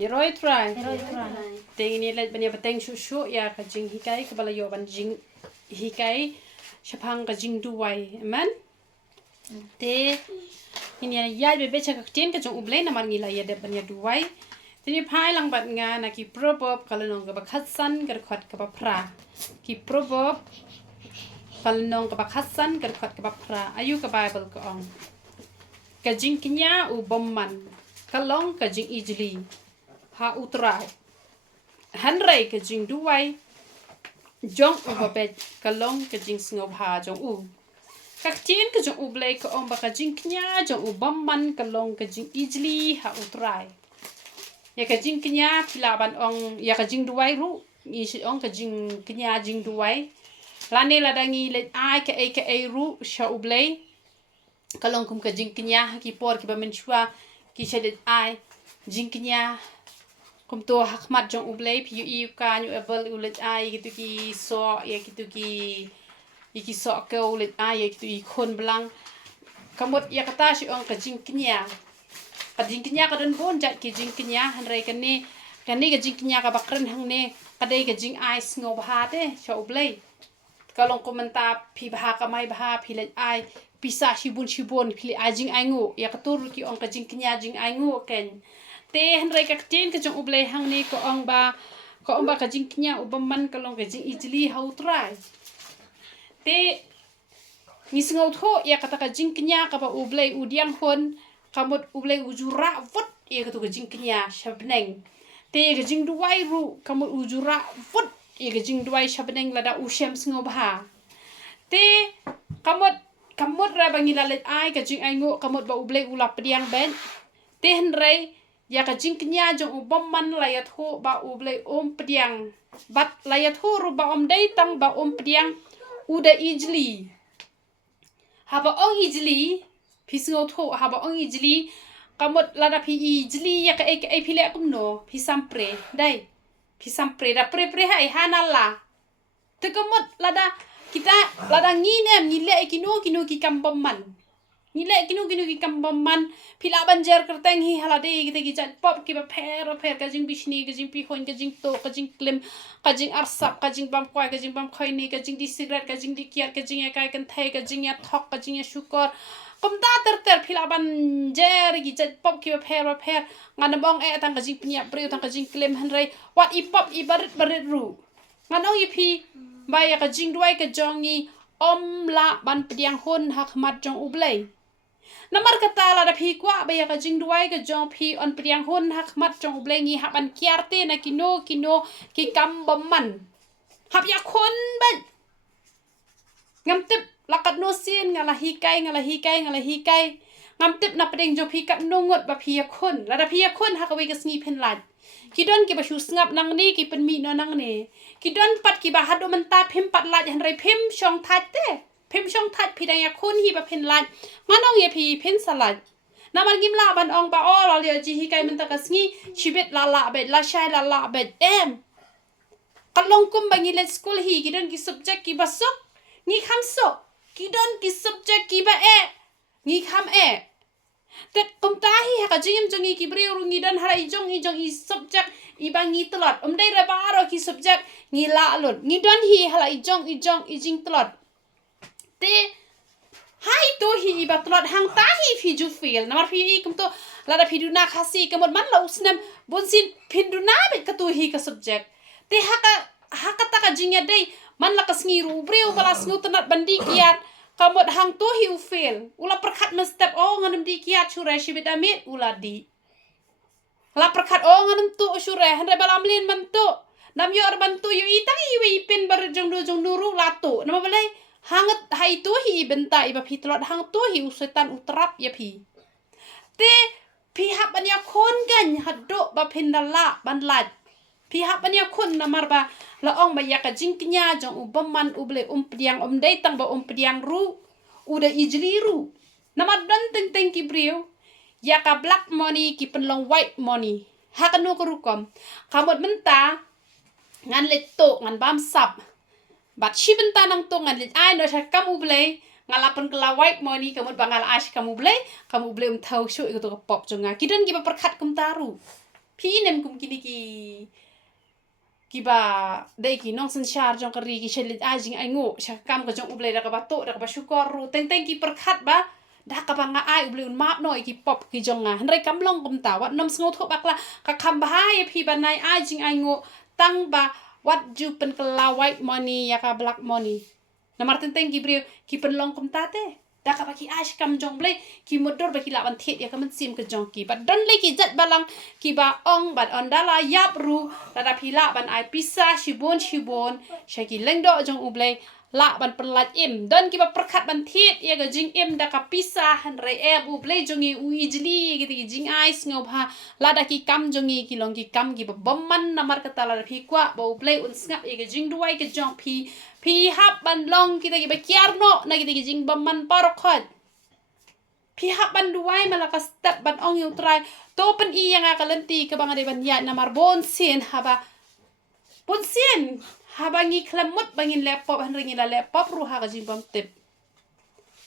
Heroi try. Ting ni let banya bateng shushu ya ka jing hikai ka balayo ban jing hikai shapang ka jingduwai. Amen. Te ini ya be becha ka tien ka jong U Blei namar ngila ya de banya duwai. Tini phai lang bat nga na ki proverb kalanong ka bakhatsan ka khot ka pra. Ki proverb kalanong ka bakhatsan ka khot ka pra. Ayu ka Bible ka ong. Ka jing knya u bymman. Kalong ka jing ijli. Ha utrai. Hanrei ka jingduwai. Jong u babet kalong ka jing sngop ha jong u. Kak tien ka jong U Blei ka ong ba ka jing knya jong u bymman kalong ka jing ijli ha utrai. Ya ka jing knya pilaban ong ya ka jing duwai ru ni si ong ka jing knya jing duwai lane ladangi let ai ka ai ru sha U Blei kalong kum ka jing knya ki por ki ba menchua ki shedet ai jing knya kum to hakmat jong U Blei pi yu ka nyu ebel ulet ai gitu ki so ya gitu ki so ke ulet ai ya gitu I khon belang kamot ya kata si ong ka jing knya ka jing knya ka don bon jat ki jing knya hanrei ka ni ka jing knya ka bakren hang ne ka dei ka jing ai sngo bha te sha U Blei kalong komenta pi bha ka mai bha pi le ai pisa shibun pi ai jing ai ngu ya ka tur ki ong ka jing knya jing ai ngu ken te hanrei ka tin ka jong U Blei hang ni ko ong ba ka jing knya u bymman kalong ka jing ijli hau trai te ni sngo tho ya kata ka jing knya ka ba U Blei u diang hon kamot U Blei ujura vut ya ka jing knya shabneng te ka jing duwai ru kamot ujura vut ya ka jing duwai shabneng lada u shem sngo bha te kamot ra bangila let ai ka jing ai ngo kamot ba U Blei ula pediang ben te henrei ya ka jing knya jong u bymman layat ho ba U Blei pediang bat layat ho ru ba dei tang ba pediang uda ijli haba ong ijli pisngo tho haba ong ijli kamot lada pi ijli ya ka ai pile kum no pi sampre dai pi sampre da pre hai hanala te kamot lada kita lada nginem ngile kino ki kam bymman ngile kino ki kam bymman pila banjer kerteng hi halade kita ki jat pop ki ba pher ka jing bisni ka jing pi hon ka jing to ka jing klem ka jing arsap ka jing bam kwai ka jing bam khoi ni ka jing di cigarette ka jing di kiat ka jing ya kai kan thai ka jing ya thok ka jing ya shukor komta ter pila banjer ki jat pop ki ba pher ngana bong tang ka jing pnya pre tang ka jing klem hanrei wat I pop I barit ru nganong I pi ba ya ka jing duai ka jongi la ban pediang hon hakmat jong U Blei namar kata la da pi kwa ba ya ka jing duai ka jong pi on pediang hon hakmat jong U Blei ngi haban kiarte na kino ki kam bymman hap ya khon ban ngam tip lakat no sin ngala hikai ngam tip na pedeng jong pi kat nongot ba pi ya khon la da pi ya khon ha ka wi ka sngi pen lat ki don ki ba shu snap nang ni ki pen mi no nang ne ki don pat ki ba hadu menta phim pat lat han rai phim shong that te phim shong that pi da ya khon hi ba pen lat manong ye pi pen salat naman gim la ban ong ba o la le ji hi kai menta ka sngi chibet la bet la shai la bet kalong kum ba ngi let school hi ki don ki subject ki ba sok ngi kham sok ki don ki subject ki ba ngi kham te komta hi ha ka jing jongi ki bre ru ngi dan hara I jong I subject I bangi telot dei ra ba ro ki subject ngi la lot ngi don hi hala I jong I jing telot te hai to hi ba telot hang ta hi fi ju feel namar fi kum to la da fi du na khasi kamot man la usnem bonsin pin du na bet ka to hi ka subject te haka ta ka jing ya dei man la ka sngi ru bre u bala sngu tanat bandi kiat kamot hang to hi u fail ula perkhat men step nganam di kiat shure shibet amit ula di la perkhat nganam tu shure hanre balam lin man tu nam yor ban tu yu itang I pin bar jong du ru la tu nama balai hangat hai tu hi benta I ba pitlot hang tu hi u setan utrap ya pi te pi hap ban ya khon gan haddo ba pin dala ban lat pi hap ban ya khon namar ba la ong ba ya ka jing knya jong U bymman U Blei pediang dei tang ba pediang ru uda ijli ru namar dan teng ki brio ya ka black money ki penlong white money hakanu ko rukom kamot menta ngan let to ngan bam sap bat shi benta nang to ngan let ai no sha kam U Blei ngalapan kala white money kamot bangal ash kam U Blei thau shu ko to pop jonga ki don ki ba perkhat kum taru Pi nem kum kini ki ba dei ki nong sen shar jong kari ki shelit ajing ai ngo sha kam ka jong U Blei da ka ba to da ka ba syukur ru teng ki perkhat ba da ka ba nga ai U Blei un map noi ki pop ki jong nga hanrei kam long kum ta wat nom sngo tho bakla ka kham ba hai pi ba nai ajing ai ngo tang ba wat ju pen kala white money ya ka black money namar teng ki brio ki pen long kum ta te da ka ba ki ash kam jong Blei ki modor ba ki la ban thet ya ka man sim ka jong ki ba don le ki jat balang ki ba ong ban on dala yap ru da pila ban ai pisa shibon sha ki leng do jong U Blei la ban pelat im don ki ba perkhat ban thet ya ga jing im da ka pisa han re U Blei jong u ijli ki ti jing ice ngo ba la da ki kam jong ki long ki kam ki ba bymman namar kata la phi kwa ba U Blei un snap ya ga jingduwai ke jong pi hap ban long kita ki ba kiar no na kita ki jing bymman parokhat pi hap ban duwai malaka step ban ong yu try to pen I yang akalenti ke bang ade ban ya namar bonsin haba ngi klamut bangin laptop han ringi la laptop ru ha ka jing bam tip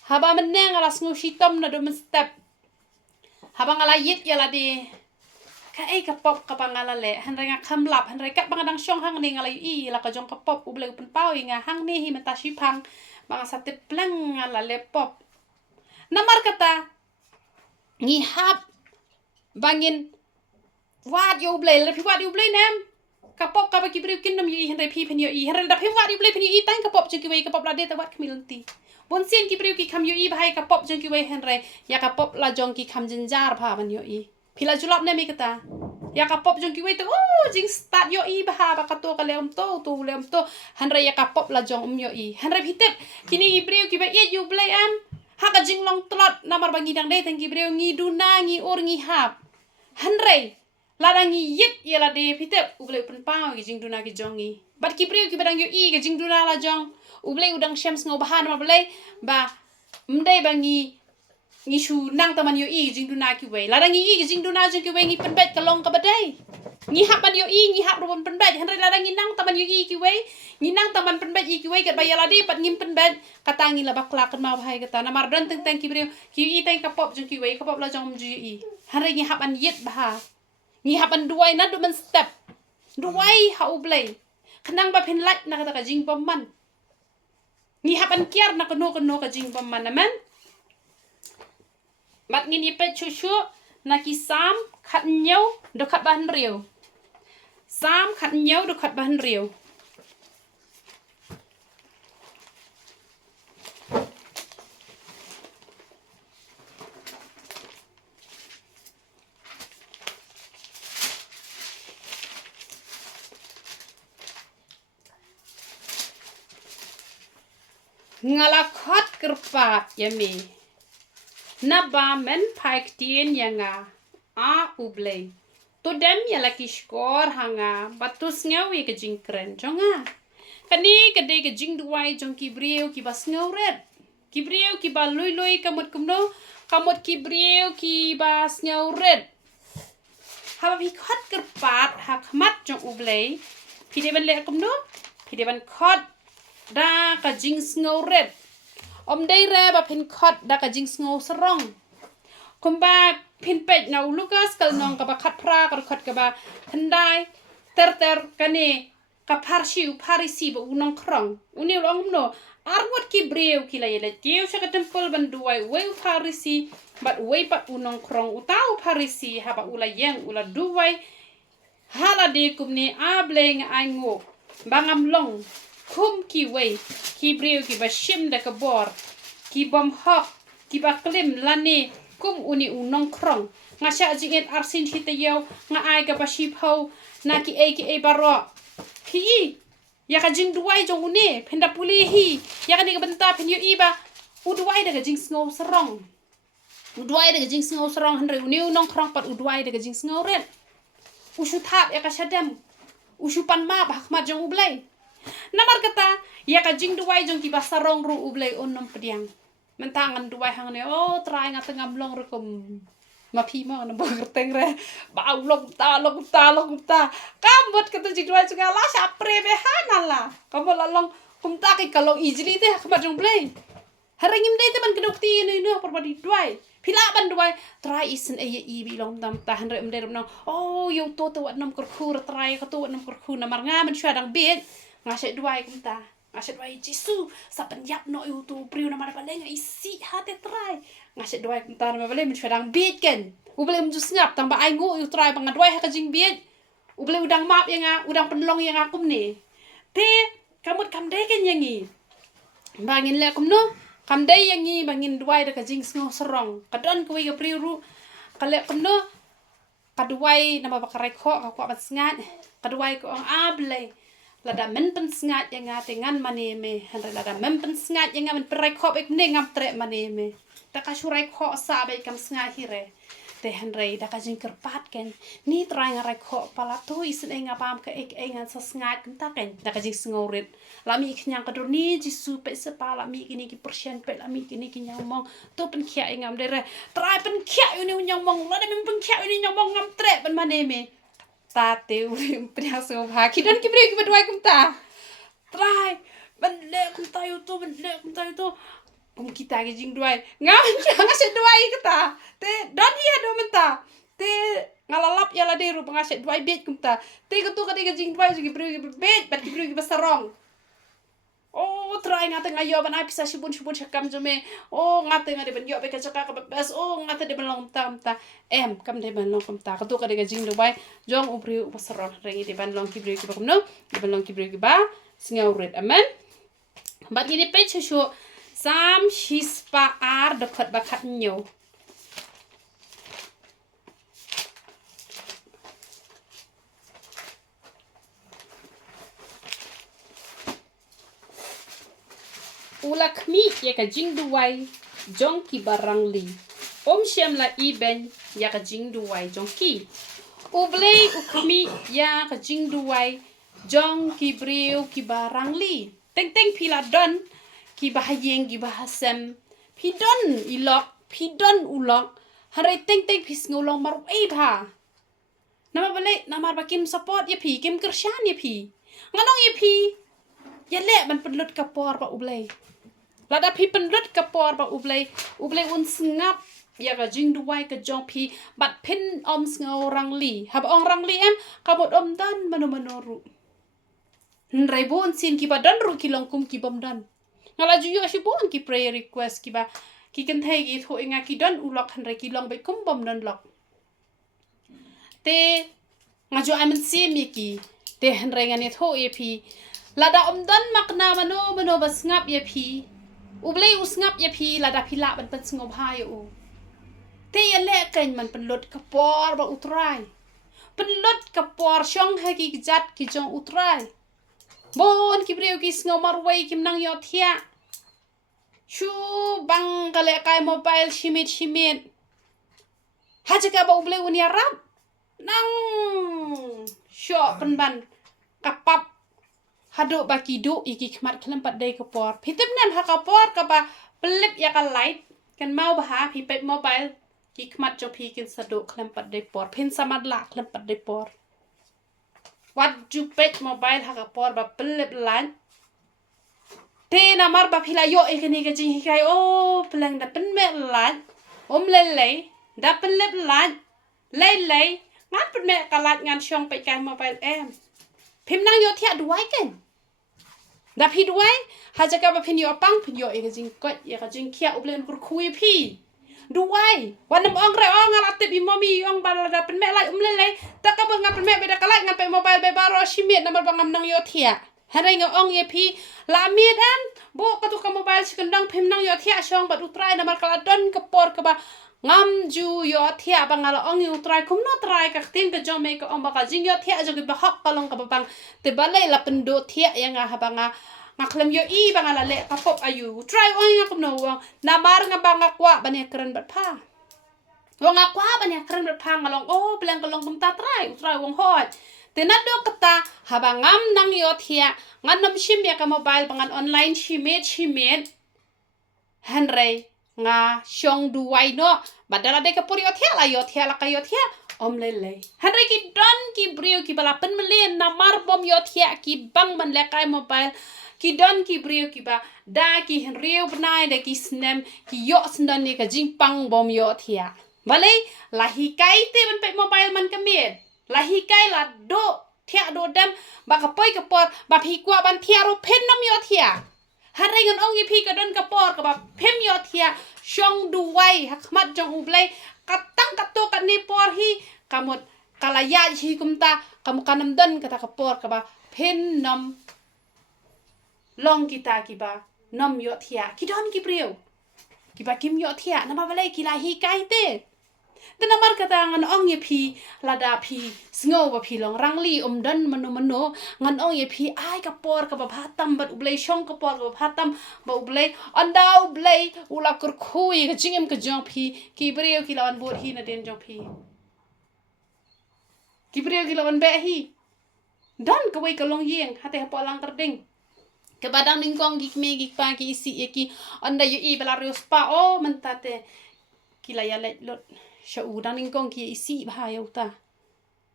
haba meneng ala sngu shitom na do men step haba ngala yit ya la de ka ka pop ka pangala le han ringa khamlap han kat bang dang syong hang ni ngala I la ka jong ka pop U Blei pen pau inga hang ni hi meta shipang bang sa tip plang ngala laptop namar kata ngi hap bangin wat U Blei le pi wat U Blei nem kapop ka ba ki brio kin nam yu hen pi pen yu I hen da pi wat U Blei pen yu I tang kapop jeng ki wei kapop la de ta wat kmilanti bon sin ki brio ki kham yu I bahai kapop jeng ki wei hen re ya kapop la jong ki kham jenjar pha ban yu I pila julap ne mi kata ya kapop jeng ki wei to jing start yu I baha ba ka to ka lem to lem to hen re ya kapop la jong yu I hen re pitep kini brio ki ba ye U Blei am ha ka jing long tlot namar bangi dang de tang ki brio ngi duna ngi or ngi hap hen re ladang yit ya la de pitep U Blei pen pau ki jing duna ki jongi bat ki brio ki badang yu I ki jing duna la jong U Blei udang shams ngo bahan ma Blei ba mdei bangi ngi shu nang taman yu I jing duna ki wei ladang I ki jing duna jong ki wei ngi pen bet ka long ka badai ngi hap ban yu I ngi hap ro pen bet han re ladang ngi nang taman yu I ki wei ngi nang taman pen bet I ki wei kat ba ya la de pat ngim pen bet kata ngi la bakla kan ma bahai kata namar don teng ki brio ki I teng ka pop jong ki wei ka pop la jong ju I han re ngi hap an yit baha ngi hapan duwai na do men step duwai ha U Blei kenang ba pin light na kata ka jing bymman ngi hapan kiar na kono ka jing bymman amen bat ngi ni pe chu na ki sam khat nyau do khat ban riu sam khat nyau do khat ban riu ngala khot kerpat yami na ba men paik tien yanga U Blei to dem ya la ki skor hanga batus ngawi ke jingkren jonga kani ke de ke jingduwai jong ki brio ki bas ngawret ki brio ki ba loi kamot kumno kamot ki brio ki bas ngawret haba bi khot kerpat hakmat jong U Blei pi de ban le kumno pi de ban khot da ka jing sngow red dei re ba pin khot da ka jing sngow serong kumba pin pet na Lucas kal nong ka ba khat pra ka khot ka ba handai ter kane ka parisi ba unong krong uni long no arwat ki breu ki la yele tiu sha ka temple ban duai we parisi but we pa unong krong utau parisi ha ba ula yang ula duai hala de kumni a bleng aingo bangam long kum ki wei ki breu ki ba shim da ka bor ki bom hok ki ba klim lani kum uni unong krong nga sha jingen arsin hita yo nga ai ka ba ship ho na ki e baro hi ya ka jing duai jong uni phenda puli hi ya ka ni ka benta phen yo I ba udwai da ka jing sngo serong udwai da ka jing sngo serong han re uni unong krong pat udwai da ka jing sngo ren usu thap ya ka shadam usu pan ma ba hakmat jong U Blei namar kata ya ka jing duai jong ki basarong ru U Blei onom pediang mentangan duai hang ne try nga tengah blong rekom ma phi ma na bang teng re ba long ta kamot kata jing duai juga la sha pre be hanala kamu la long kum ta ki kalong ijli te hakmat jong Blei haringim dei te ban kedok ti no perbadi duai pila ban duai try isen bi long tam tahan rem de no oh yo to nam kur try ka to nam kur na mar nga man shwa dang bet ngasek duai kum ta ngasek duai jisu sa penyap no yo to priu na mar baleng isi hate try ngasek duai kum ta ma baleng man shwa dang bet ken u baleng ju snap tang ba ai ngo yo try bang duai ha ka jing bet u baleng udang map yang udang penlong yang akum ni te kamut kam de ken yang ni bangin le kum no kam day yang ni bangin duai da ka jing sngo serong kadon ko wi priu ru kale kum no kaduai nama bakarai kho ka kwa bat sngat kaduai ko ang Blei lada men pen sngat yang ngatengan mane me han lada men pen sngat yang men perai kho ek ne ngam tre mane me ta ka surai kho sa bai kam sngat hire te han rei da ka jing kerpat ken ni trai ngarai kho pala tu isen enga pam ka ek enga sa sngat ken ta ken da ka jing sngorit lami knyang ka ni jisu pe se pala mi kini ki persen pe lami kini ki nyang mong tu pen khia engam dere trai pen khia uni nyang mong lada men pen khia uni nyang mong ngam tre pen mane me ta te uri priya so bha ki dan ki bre ki bedwai kum ta trai ben le kum ta yu tu ben le kum ta yu tu kum kita ki jing duai ngam ngasek duai kita te don hi do menta te ngalalap ya la de ru ngasek duai bet kum ta te ko tu ka de jing duai ki bre ki bet bat ki bre ki basarong oh try ngate ngayo ban ai pisa shibun shakam jome oh ngate ngade ban yo be ka chaka ka bas oh ngate de ban long tam ta kam de ban long kam ta ka tu ka de jing dubai jong upri upasron rengi de ban long ki bre ki ba no de ban long ki bre ki ba singa uret amen bat ni pe chu sam hispa ar de khat ba khat nyo ulakmi ya ka jingduwai jongki barangli shem la iben ya ka jingduwai jongki U Blei ukmi ya ka jingduwai jongki briu ki barangli teng pila don ki bahayeng ki bahasem pi don ilok pi don ulok harai teng pis ngolong maru ba nama bale namar bakim support ya pi kim kershan ya pi nganong ya pi ya le man penlut kapor ba U Blei lada pi penlut kapor ba U Blei un sngap ya ka jingduwai ka jong pi bat pin sngo rangli hab ong rangli kabot dan manoru nrai bon sin ki ba dan ru ki longkum ki bom dan ngala ju yo shi bon ki prayer request ki ba ki kan thai gi tho inga ki don ulok han rai ki long bai kum bom dan lok te ngajo amen sim ki te han rai ngani tho e pi lada dan makna mano bas ngap ye pi U Blei usngap ya pi lada pila ban pen sngop hai u te ya le kan man pen lot kapor ba utrai pen lot kapor shong ha ki jat ki jong utrai bon ki breu ki sngop marwai kim nang yo thia shu bang kale kai mobile shimit ha jaka ba U Blei unia rap nang sho pen ban kapap hado baki do iki khmat klempat dei kapor pitep nem ha kapor ka ba pelip ya ka light kan mau bah pi pet mobile ki khmat jo pi kin sado klempat dei por pin samad la klempat dei por wat ju pet mobile ha kapor ba pelip lan te na mar ba phila yo ekani ka jing kai o pelang da pen me lan lele da pelip lan lele ngat pen me ka lat ngan shong pe kai mobile phim nang yo thia duai ken da pi duai ha jaka ba phin yo pang phin yo e ka jing kot ya ka jing khia U Blei kur khui pi duai wanam ong re ong ala te bi momi ong ba da pen me lai lele ta ka ba ngap pen me be da ka lai ngap pe mobile be baro shimit na mar ba ngam nang yo thia harai nga ong ye pi la mi dan bo ka tu ka mobile sikandang phim nang yo thia shong ba utrai na mar kala don ka por ka ba ngam ju yo thia ba ngala ong yu utrai kum no trai ka tin ka jong me ka ong ba ka jing yo thia jo ki ba hak ka long ka ba bang te ba le la pen do thia ya nga ha ba nga ngaklem yo I ba ngala le ka pop ayu try ong nga kum no na mar nga ba nga kwa ba ne kren ba pha wong nga kwa ba ne kren ba pha ngalong o blang ka long kum ta try wong hot te na do kata ha ba ngam nang yo thia nganam shim ya ka mobile bangan online shimit hanrei nga shong duwai no badala de ka puri yo thia la ka yo thia lele hanrei ki don ki brio ki bala pen melen na mar bom yo thia ki bang man le kai mobile ki don ki brio ki ba da ki henriu benai da ki snem ki yo sendan ni ka jing pang bom yo thia vale la hi kai te ban pe mobile man ka miet la hi kai la do thia do dam ba ka poi ka por ba phi kwa ban thia ro phen nam yo thia hari ngan ong yi phi ka don ka por ka ba phem yo thia shong du wai hakmat jong U Blei katang ka to ka ni por hi kamot kalaya hi kumta kamu kanam dan kata ka por ka ba phen nam long kita ki ba nam yo thia ki don ki brio ki ba kim yo thia na ba vale ki la hi kai te dan amar kata ngan ong ye phi lada phi sngo ba phi long rangli dan mano ngan ong ye phi ai ka por ka ba phatam ba U Blei shong ka por ba phatam ba U Blei anda U Blei ula kur khui ka jingem ka jong phi ki brio ki lawan bot hi na den jong phi ki brio ki lawan be hi dan ka wei ka long yeng hate ha po lang terding ke badang ningkong gik me gik pa ki isi ye ki anda yu I bala rius pa oh mentate ki la ya let lot sha u dang ningkong ki isi ba ya uta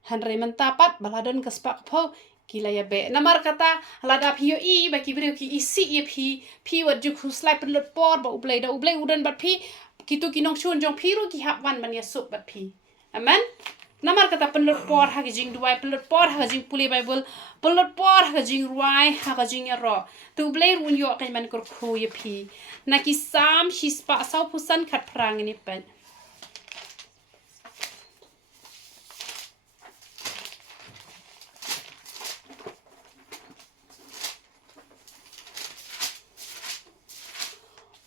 hanre mentapat baladon ka spa pho ki la ya be namar kata lada phi yu I ba ki brio ki isi ye phi wat ju khuslai pen lot por ba U Blei da U Blei udan bat phi ki tu ki nong chun jong phi ru ki hap wan man ya sup bat phi amen namar kata penlut por ha jing duai penlut por ha jing puli bible penlut por ha jing ruai ha jing ya ro tu Blei run yo kan man kur khu ye phi na ki sam shi spa sau pusan khat prang ni pen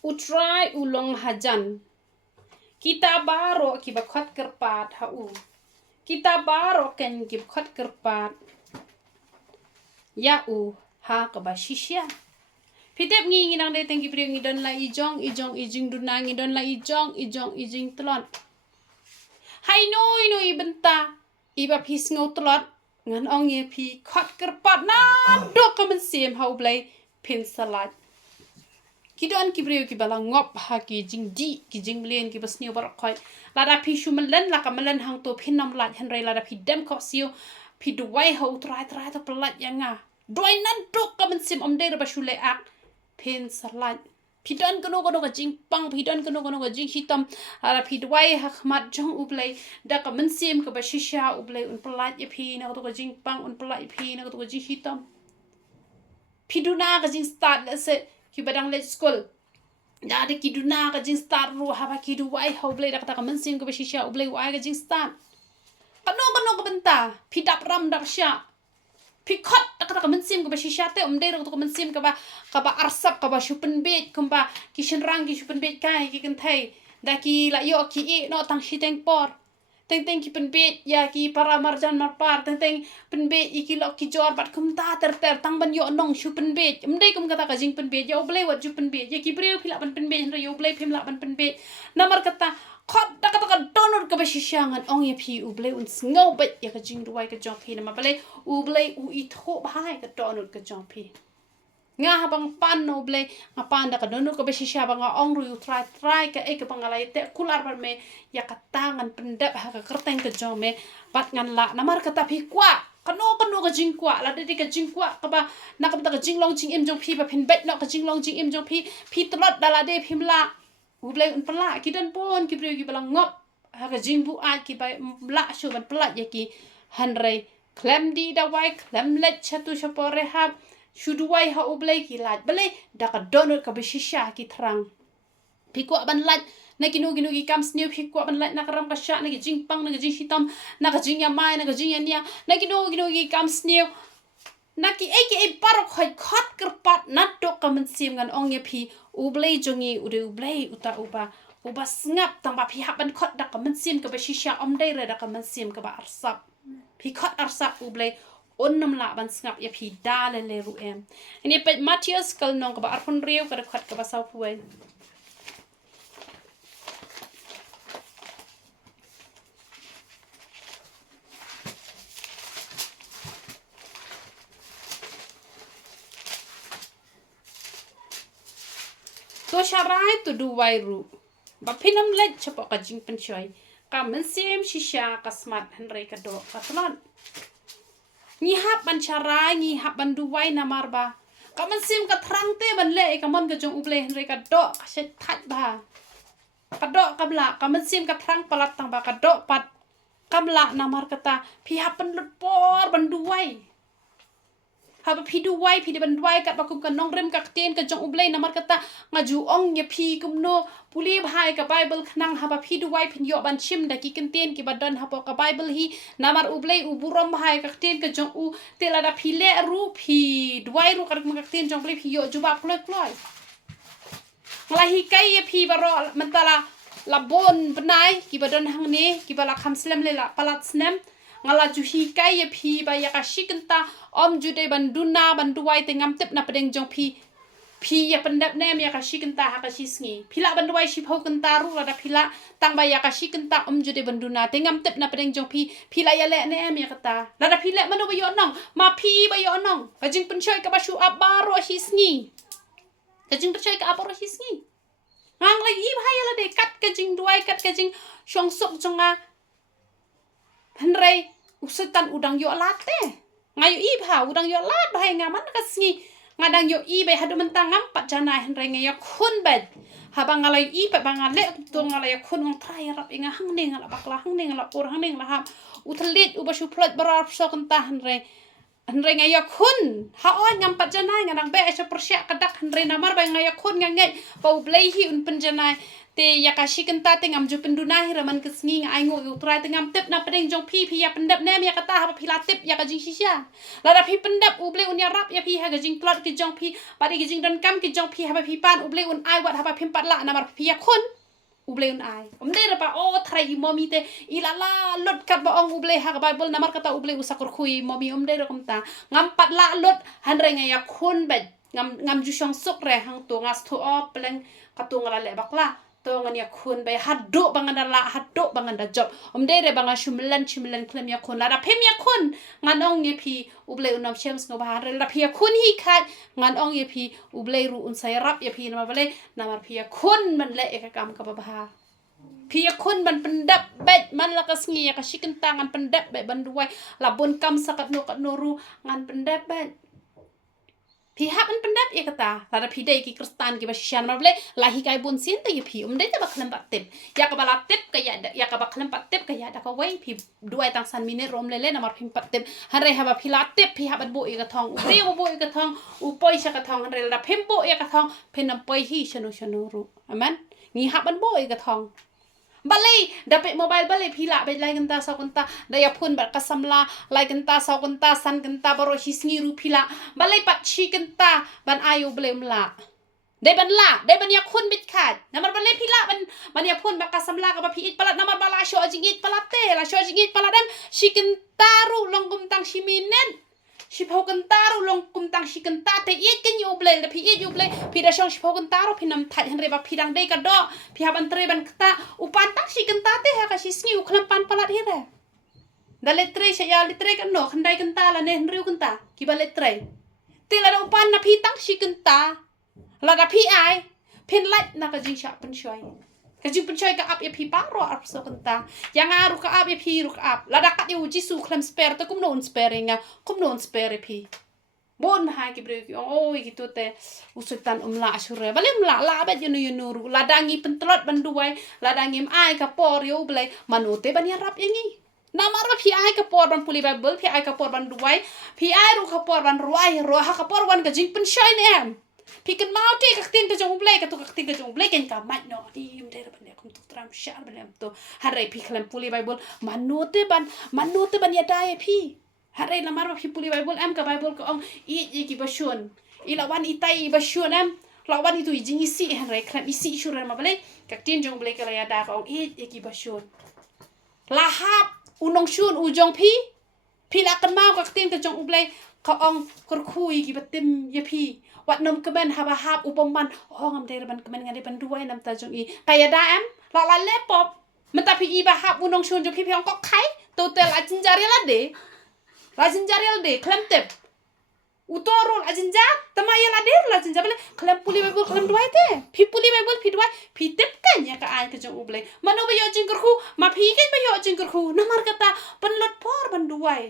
utrai ulong hajan kita baro ki bakhat kerpat ha u kita baro ken ki bakhat kerpat ya u ha ka ba shisha pitep ngi nang de teng ki bring don la ijong ijing dunang ngi don la ijong ijing tlon hai noi benta iba phis ngo tlot ngan ong ye phi khat kerpat na do ka man sim ha U Blei pin salat ki don ki brio ki bala ngop ha ki jing di ki jing blen ki basniu bar khoi lada phi shumalan la kamalan hang to phinam lat hanrai lada phi dem kho siu phi duwai ho trai to pelat yanga doi nan to kamen sim om de ba shule ak phin salat phi don kono ka jing pang phi don kono ka jing hitam ala phi duwai hakmat jong U Blei da kamen sim ka ba shisha U Blei un pelat ye phi na to ka jing pang un pelat ye phi na to ka jing hitam phi duna ka jing start la se ki badang le school da de ki duna ka jing start ru ha ba ki du wai ho Blei da ka men sim ka ba shisha U Blei wai ka jing start kano ka benta phi dap ram dak sha phi khot da ka men sim ka ba shisha te de ro ka men sim ka ba arsap ka ba shupen bet kumba ki shin rang ki shupen bet kai ki kan thai da ki la yo ki e no tang shi teng por teng ki pen bet ya ki para marjan marpar teng pen bet iki lo ki jor bat kum ta ter tang ban yo nong shu pen bet mdei kum kata ka jing pen bet yo Blei wat ju pen bet ya ki breu phila ban pen bet ro yo Blei phim la ban pen bet namar kata khot da kata ka donor ka ba shishangan ong ye phi U Blei un ngau bet ya ka jing duai ka jong phi na ma Blei U Blei u I tho bhai ka donor ka jong phi nga habang pan no Blei nga pan da ka donor ka ba shisha bang ong ru try ka e ka pangalai te kular bar me ya katangan pendap ha ka kerteng ka jong me pat ngan la namar kata phi kwa kano ka jing kwa la de ka jing kwa ka ba na ka ka jing long jing im jong phi ba phin bet no ka jing long jing im jong phi tlot dala de phim la U Blei un pala ki dan pon ki brio ki balang ngop ha ka jing bu a ki ba la shu ban pala ya ki hanrei klem di da wai klem let chatu chapore ha shuduwai ha U Blei ki lat Blei da ka donor ka ba shisha ki thrang phi kwa ban lat na kinu ki kam sniu phi kwa ban lat na karam ka sha na ki jing pang na ki jing hitam na ka jing ya mai na ka jing ya nia na kinu ki kam sniu na ki e paro khoi khot kerpat na to ka men sim ngan ong ye phi U Blei jongi u de U Blei uta uba ngap tang ba phi hap ban khot da ka men sim ka ba shisha om dai re da ka men sim ka ba arsap phi khot arsap U Blei onnam la ban ngap ye phi dale le ru em ini pe Matthias kal nong ka ba arpon riu ka khot ka ba sau puai to sharai to du wai ru ba phinam let chapo ka jing pen choi ka men sim shisha ka smart hanrei ka do ka tlon ni hap ban sharai ni hap ban du wai na mar ba ก็มันซิมกระทรังเต้มันเละก็มันก็จงอุเบลเรกระโดกเช็ดทัดบ่ากระโดกกำละก็มันซิมกระทรังปลัดต่างบ่ากระโดกปัดกำละนามารกตาพี่ฮับเป็นลุดปอร์บันด้วยฮับพี่ด้วยพี่บันด้วยกัดบักกุมกันน้องเริ่มกักเตียนกันจงอุเบลนามารกตางาจูองยาพี่กุมโนปุลีบายกับไบเบิลขนังฮับพี่ด้วยพี่ยอบันชิมดักกิกันเตียนกิบัดดันฮับกับไบเบิลฮีนามารอุเบลอุบุรมบายกักเตียนกันจงอุเตลาดาพี่เละรูพี่ด้วยรูกัดกักเตียนจงเบลพี่ยอจูบาพลอยพลอยมาฮิกายพี่บารอมันตาลาบอนปนัยกิบัดดันหังนี้กิบลาคำสเลมเลละปลัดสเนมงาลาจูฮิกายพี่บายากาชิกันตาอมจูเดบันดุนาบันด้วยแต่งามเต็บนับประเด็นจงพี่อยากเป็นแบบแนมอยากชิกันตาหากชิสงีพี่ละบันด้วยชิพากันตารู้ระดับพี่ละตั้งใบอยากชิกันตาอมจูเดบันดุนาแต่งามเต็บนับประเด็นจงพี่ละยาเละแนมอยากตาระดับพี่ละมันดูใบยอน้องมาพี่ใบยอน้องก็จึงเป็นช่วยกับบาชูอับบาโรชิสงีก็จึงเป็นช่วยกับอับบาโรชิสงีงางเลยยี่ให้ละเด็กกัดก็จึงด้วยกัดก็จึงช่วงสุกจงอ่ะพันไรอุสตันอุดังยอลาเต้ไงยี่ผ่าอุดังยอลาดไปงามันก็สงีงาดังยออีไปหาดูมันตั้งงำปัจจานายพันไรไงยอคนเบ็ดหาบางอะไรอีไปบางอะไรตัวอะไรคนวงไทยรับเองหังเน่งละบักละหังเน่งละปูหังเน่งละครับอุทลิดอุบชุพลดบรอสกันตาพันไรไงยอคนหาอ้อยงำปัจจานายงาดังเบะจะประชากระดักพันไรนามาร์ไปไงยอคนไงเป่าเบลย์ฮิอุนปัจจานายเตยากาชิกันตาเตงามจูเป็นดูน่าฮิรามันก็สงิงไอโง่อยู่ตรายเตงามเต็บนับประเด็นจงพี่อยากเป็นดับแนมอยากตาหาพี่ลาเต็บอยากจิงชิชาแล้วถ้าพี่เป็นดับอุเบลอุนยารับอยากพี่หากจิงปลอดกิจงพี่ปฏิกิจงดันกัมกิจงพี่หาพี่ปานอุเบลอุนไอวัดหาพี่ปัดละนามาพี่อยากคนอุเบลอุนไอได้ระบาโอ้ไทยมอมีเตอีลาลาลดกัดบ่องอุเบลหากไบเบิลนามาร์กตาอุเบลอุสักคุยมอมีได้ระกมตางามปัดละลดหันไรงอยากคนเบ็ดงามจุชงสุกแรงหังตัวงัสทัวเปลงกตัวงละเละบักละตัวงันยาคุณไปฮัดโดบังอันละฮัดโดบังอันดาจบได้เลยบังอันชุมเล่นเคลมยาคุณละดับเพมยาคุณงานองเยพีอุเบลอุนน้ำเชื่อมสงบหาเรละพียาคุณฮีคัดงานองเยพีอุเบลรูอุนไซรับยาพีนมาเบลนามาพียาคุณมันเละเอกกรรมกับบาพียาคุณมันเป็นดับเบ็ดมันละก็สงียากชิกันตางานเป็นดับเบ็ดบันด้วยละบนกำสกัดโนรูงานเป็นดับเบ็ดพี่ฮับมันเป็นดับเอกตาแต่ถ้าพี่ได้กิคริสตันกิบาชิชานมาเลยลาฮิกายบุญเสียนแต่พี่ได้จะบักเคลมปัดเต็บอยากกับบักเต็บก็อยากกับบักเคลมปัดเต็บก็อยากก็ไว้พี่ด้วยตั้งสันมินเนรมเลยนะมาพิมปัดเต็บฮันเรฮับพี่ลาเต็บพี่ฮับบันโบเอกทองอุเรียวโบเอกทองอุปอยชักทองฮันเรละพิมโบเอกทองเพนน้ำปอยฮีชนูรู้อามันนี่ฮับบันโบเอกทองบาลีดับเป็นโมบายบาลีพี่ละไปไล่กันตาสาวกันตาได้ยาพูนแบบกัสมลาไล่กันตาสาวกันตาสันกันตาบารอชิสงีรูพี่ละบาลีปัดชีกันตาบันอายุเบลมละได้บันละได้บันยาคุณบิดขาดน้ำมันบาลีพี่ละบันยาพูนแบบกัสมลากับพี่อิดปลัดน้ำมันบาลาโชจิงอิดปลัดเตละโชจิงอิดปลัดดัมชีกันตารูลงกุมตังชิมินเนนชิพากันตารูลงกุมตังชิกันตาแต่อีกกันยูเบลแต่พี่อีกยูเบลพี่ได้ช่องชิพากันตารูพี่นำไทยฮันเรบักพี่ดังได้กันดอพี่ฮับันเตรบันกตาอุปันตังชิกันตาเตะฮักชิสงีอุคลัมปันปลัดฮิเร่ดัลเลตเรชยาเลตเรกันโนขันได้กันตาละเนฮันริวกันตากิบาเลตเรเตละอุปันนะพี่ตังชิกันตาละดาพี่ไอเพนไลท์นักจิงชาเป็นช่วยก็จึงเป็นช่วยกับอับยาพีปารออับโซกันตายังอารุกอับยาพีรุกอับละดักยูจิสูคลมสเปร์ตกุมโนนสเปริงะกุมโนนสเปร์พีบนหายกิบเรกโอ้ยกิตัวเตอุสุตันละชุเรบาลิมละเบ็ดยูรุละดังีเป็นตลอดบันด้วยละดังีมไอกับปอริโอเบลมนุษย์เตบันยารับยังงี้นามารับพี่ไอกับปอบันปุลิไบเบิลพี่ไอกับปอบันด้วยพี่ไอรุกับปอบันรวยรัวฮักกับปอบันก็จึงเป็นช่วยเนี่ยพี่กันมาเอาที่กักตินกับจงเบลกับตัวกักตินกับจงเบลกันกับไม่เนาะดีมันได้รับเนี่ยคุณตุกตรามชาร์บันเนี่ยตัวฮาร์เรย์พี่เคลมปุลิไบเบิลมนุษย์เตบันยาได้พี่ฮาร์เรย์ละมารับพี่ปุลิไบเบิลก็ไบเบิลก็องอีกี่บัชชวนอีละวันอีไตบัชชวนละวันitu ijing isiฮาร์เรย์เคลมisiชุนมาเบลกักตินจงเบลกันเลยได้ก็องอีกี่บัชชวนละฮับอุนงชวนอุจงพี่ละกันมากักตินกับจงเบลก็องกรคุยกี่บัตติมยาพี่วัดนมกระเบนฮับฮับอุปมันห้องเดรบันกระเบนงานเดบันด้วยน้ำตาจงอีกายดาเอ็มละเล่ปอบมันตาพี่อีบาฮับอุนงชวนจงพี่องก็ไข่ตัวเตลอาจินจาริลเดเคลมเต็บอุตโรลอาจินจาทำไมยาลาเดลอาจินจาเบลเคลมปุลิไบเบิลเคลมด้วยเต้พี่ปุลิไบเบิลพี่ด้วยพี่เต็บกันยังก็อายกับจงอุเบลมันเอาไปยอจิงกระคูมาพี่กันไปยอจิงกระคูน้ำมันกตาเป็นรถพอร์บันด้วย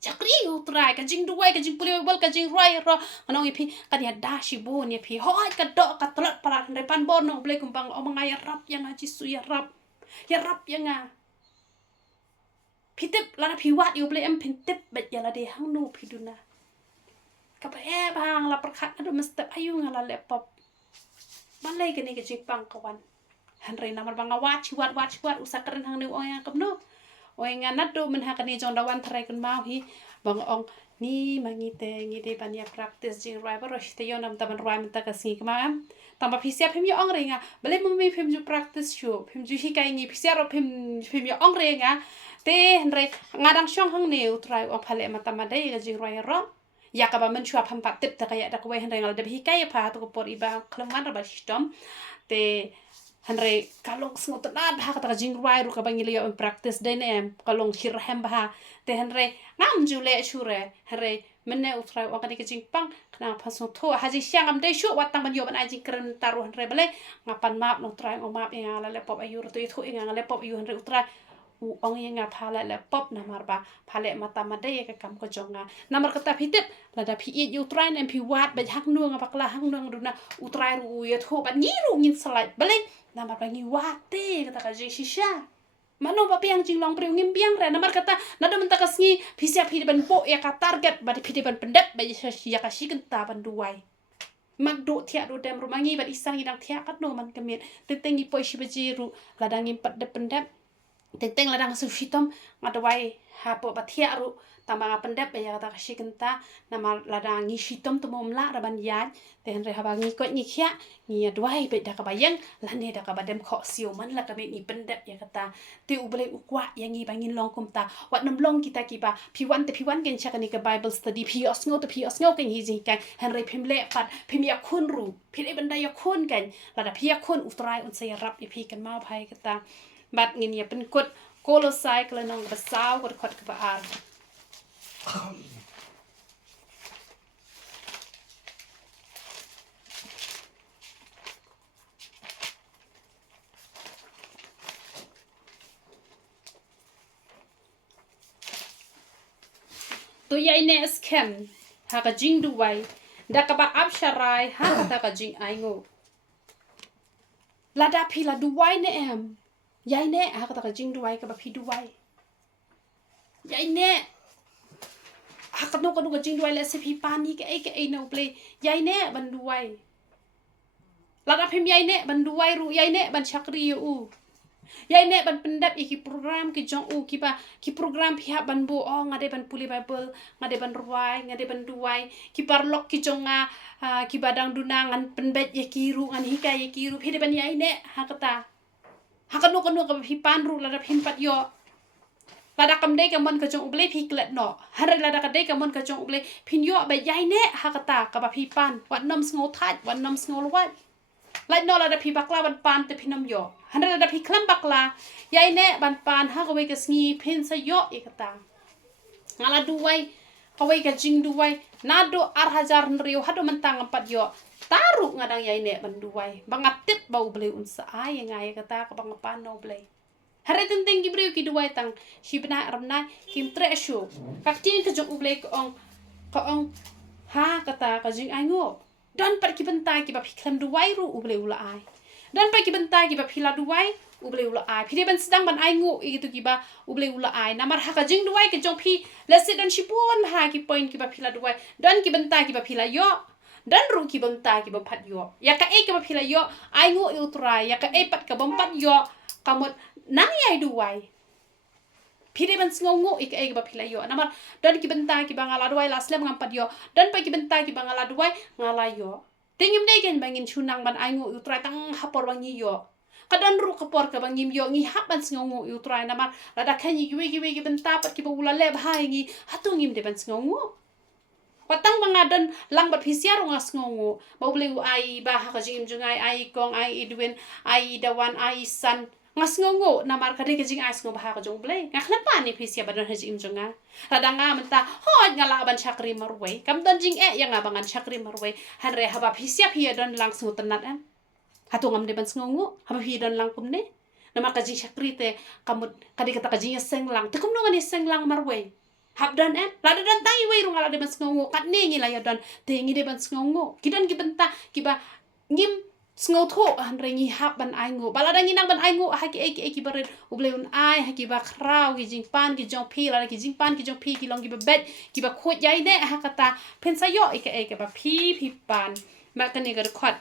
chakri utrai ka jingduwai ka jingpuli bol ka jingrai ro anong ipi kanya dashi bo ni pi hoi ka do ka tolot para ndai pan bon no blei kumpang omanga ya rap yang jisu ya rap yang pitip lana pi wat yu blei em pintip bet ya la de hang no pi duna ka pa e bang la perkhat adu mesti ayu ngala lepop balai ka ni ka jingpang kawan hanrei namar banga wat chiwat usakren hang ni oya kamno oi nganat do men hakani jong dawan thrai kun mau hi bang ong ni mangite ngide bania practice jing rai baro shite yo nam taban rai menta ka singi kama tamba phisia phim yo ong renga bale mummi phim ju practice shu phim ju hi kai ngi phisia ro phim yo ong renga te hanrei ngadang shong hang ne utrai o phale mata madai ga jing rai ro ya ka ba men chua pham pat tip ta kaya da ko hanrei ngal de hi kai pha to ko por iba khlongwan ra ba system te hanrei kalong sngot na bah kata jing rai ru ka bangile yo practice de ne kalong hirhem bah te hanrei ngam jule shure hanrei menne utrai wa kani jing pang kna phaso tho haji siang am de shu watang ban yo ban aji kren taru hanrei bale ngapan map no trai o map nga la le pop ayu ru to thu nga le pop ayu hanrei utrai u ong nga phala le pop na marba phale mata made ka kam ko jonga namar kata phitip la da phi yu trai nem phi wat ba hak nuang bakla hang nuang duna utrai ru ye tho ban ni ru ngin slide bale namar bangi wate kata ka shisha mano ba piang jing long priu ngim piang re namar kata nado menta ka sngi phisia phi ban po ya ka target ba phi ban pendep ba ya ka shiken ta ban duai mag do thia do dem rumangi ba isang idang thia kat no man kamit tengi poi shi baji ru ladang im pat de pendep teng ladang su shitom ngadawai ha po ba thia ru tamba pendep ya kata ka shiken ta namar ladang ngi shitom to mom la ra ban yan te han re ha ba ngi ko ngi khia ngi adwai be da ka ba yang la ne da ka ba dem kho siu man la ka be ni pendep ya kata te u blei ukwa yang ngi bangin long kum ta wat nam long kita ki ba pi1 gen cha ka ni ka bible study pi osngo kan hi ji kan han re phim le pat phim ya khun ru phi le banda ya khun kan la da pi ya khun utrai un se rap pi kan mau phai kata bat ngin ya pen kot kolosai kala nong ba saw kot khot ka ba ar to yai ne scam ha ka jingduwai da ka ba absharai ha ka ta ka jing aingo la da phi la duwai ne em yai ne ha ka ta ka jingduwai ka ba phi duwai yai ne ha ka no ka jingduwai la se phi pani ke ai no play yai ne ban duwai la da phim yai ne ban duwai ru yai ne ban chakri u yai ne ban pendap iki program ki jong u ki program pihak ban bu oh ngade ban puli bible ngade ban ruai ngade ban duai ki parlok ki jonga ki badang dunangan penbet ye kiru ngan hika ye kiru phide ban yai ne hakata hakanu ka hipan ru la him pat yo lada kam dei kamon ka jong ublei phi klet no har lada ka dei kamon ka jong ublei phin yo ba yai ne hakata ka ba phi pan wat nam sngo that wat nam sngo wat lai no lada phi bakla ban pan te phinam yo han lada phi klam bakla yai ne ban pan ha ka we ka sngi phin sa yo ikata ngala duwai ka we ka jing duwai nado ar hajar nriu hado mentang empat yo taru ngadang yai ne ban duwai bangatip bau ublei unsa ai ngai kata ka bang pan no ublei hari tentang gibriu ki duwai tang shibna ramna kim tre shu kaktin ka jong ublei ka ong ha kata ka jing aingo dan pat ki bentai ki ba phiklam duwai ru ublei ula ai dan pat ki bentai ki ba phila duwai ublei ula ai phide ban sedang ban aingo itu ki ba ublei ula ai namar ha ka jing duwai ke jong phi lesi dan shipon ha ki point ki ba phila duwai dan ki bentai ki ba phila yo dan ru ki bentai ki ba phat yo ya ka e ki ba phila yo aingo utrai ya ka e pat ka bom pat yo kamot nang yai duwai phide ban sngongo ik e ba phila yo namar dan ki bentai ki bangala duwai laslem ngam pat yo dan pa ki bentai ki bangala duwai ngala yo tingim dei gen bangin chunang ban aingo utrai tang hapor bangi yo kadan ru kapor ka bangim yo ngi hap ban sngongo utrai namar lada khanyi giwe ki bentai pat ki ba ula le bhai ngi hatungim de ban sngongo patang bangadan lang bat phisiar ngas ngongo baule ai ba ha ka jim jungai ai kong ai idwin ai dawan ai san ngas ngongo namar ka de ka jing as ngo ba ha ka jong blei ngak lapa ni phisia badan ha jim junga radanga menta hot ngala ban chakri marwei kam don jing yang abangan chakri marwei han re haba phisia phia don lang su tanat an hatungam de ban ngongo haba phia don lang kumne namar ka jing chakri te kamut ka de ka jing seng lang te kum no ngani seng lang marwei hab dan lada dan tai wei rung lada ban sngongo kat ne ngi la ya dan te ngi de ban sngongo kidan ki benta ki ba ngim sngo tho han rengi hab ban ai ngo bala dan nginang ban ai ngo ha ki baret U Blei un ai ha ki ba krau ki jing pan ki jong pi la ki jing pan ki jong pi ki long ki ba bet ki ba khot yai de ha kata pensayo ike ba pi pan ma kan ni ga khot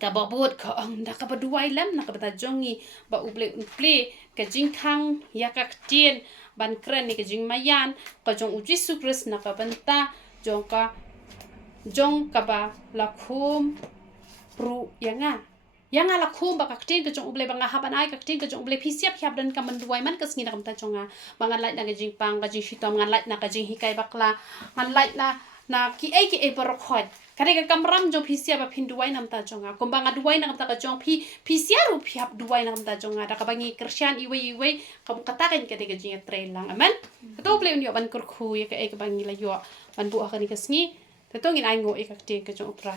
ka ba bot ka ang da ka ba duai lam na ka ba jongi ba U Blei un ple ka jing khang ya ka tien ban kren ni ka jing mayan ka jong uji sukris na ka banta jong ka ba la khum pru yang la khum ba ka tien ka jong U Blei ba nga haban ai ka tien ka jong U Blei pi siap hiap dan ka man duai man ka sngi na ka jonga ba ngan lai na ka jing pang ka jing shitom ngan lai na ka jing hikai bakla ngan lai na ki e ba khot kare ka kamram jo phisia ba phin duai nam ta jonga kombanga duai nam ta ka jong phisia ru phiap duai nam ta jonga da ka bangi krisyan iwe ka kata kan ka de ka jing train lang amen to U Blei un yo ban kur khu ya ka bangi la yo ban bu ka ni ka sngi to ngin ai ngo e ka te ka jong pra